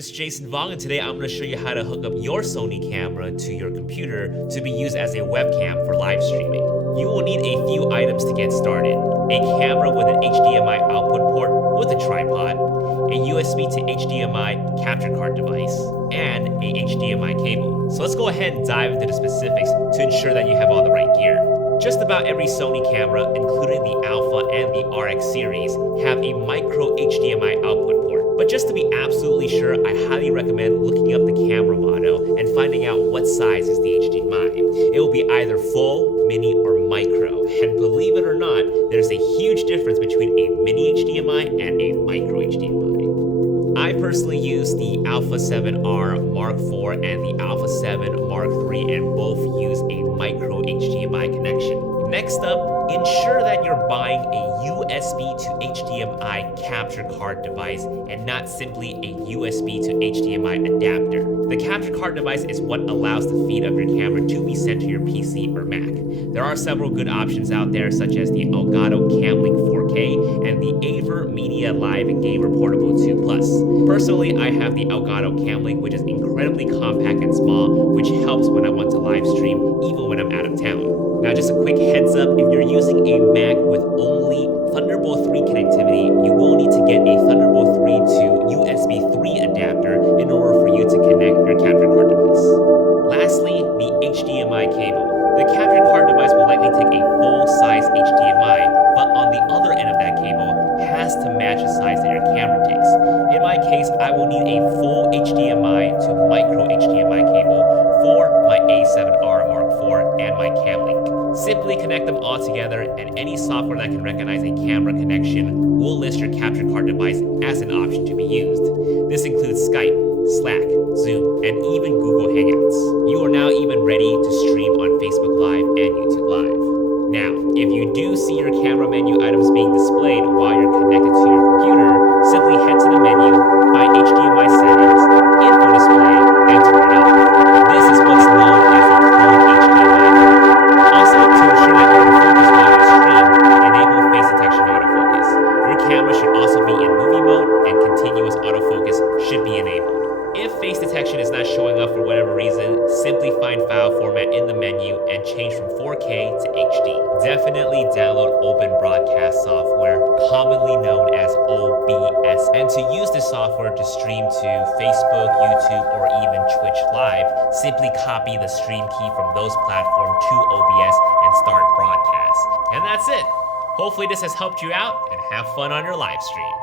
is Jason Vong, and today I'm going to show you how to hook up your Sony camera to your computer to be used as a webcam for live streaming. You will need a few items to get started. A camera with an HDMI output port with a tripod, a USB to HDMI capture card device, and a HDMI cable. So let's go ahead and dive into the specifics to ensure that you have all the right gear. Just about every Sony camera, including the Alpha and the RX series, have a micro HDMI output port. But just to be absolutely sure, I highly recommend looking up the camera model and finding out what size is the HDMI. It will be either full, mini, or micro. And believe it or not, there's a huge difference between a mini HDMI and a micro HDMI. I personally use the Alpha 7R Mark IV and the Alpha 7 Mark III, and both use a micro HDMI connection. Next up, ensure that you're buying a USB to HDMI capture card device and not simply a USB to HDMI adapter. The capture card device is what allows the feed of your camera to be sent to your PC or Mac. There are several good options out there, such as the Elgato Camlink 4K and the Aver Media Live and Gamer Portable 2 Plus. Personally, I have the Elgato Camlink, which is incredibly compact and small, which helps when I want to live stream, even when I'm out of town. Now, just a quick heads up, if you're using a Mac with only Thunderbolt 3 connectivity, you will need to get a Thunderbolt 3 to USB 3 adapter in order for you to connect your capture card device. Lastly, the HDMI cable. The capture card device will likely take a full-size HDMI, but on the other end of that cable has to match the size that your camera takes. In my case, I will need a full HDMI to micro HDMI cable for my A7R Mark IV and my Camlink. Simply connect them all together, and any software that can recognize a camera connection will list your capture card device as an option to be used. This includes Skype, Slack, Zoom, and even Google Hangouts. You are now even ready to stream on Facebook Live and YouTube Live. Now, if you do see your camera menu items being displayed while you're connected to your computer, simply head to the menu, find HDMI settings, info display, and turn it off. This is what's known as a cloned HDMI. Also, to ensure that you're in focus while you stream, enable face detection autofocus. Your camera should also be in movie mode, and continuous autofocus should be enabled. If face detection is not showing up for whatever reason, simply find file format in the menu and change from 4K to HD. Definitely download Open Broadcast software, commonly known as OBS. And to use this software to stream to Facebook, YouTube, or even Twitch Live, simply copy the stream key from those platforms to OBS and start broadcast. And that's it. Hopefully this has helped you out, and have fun on your live stream.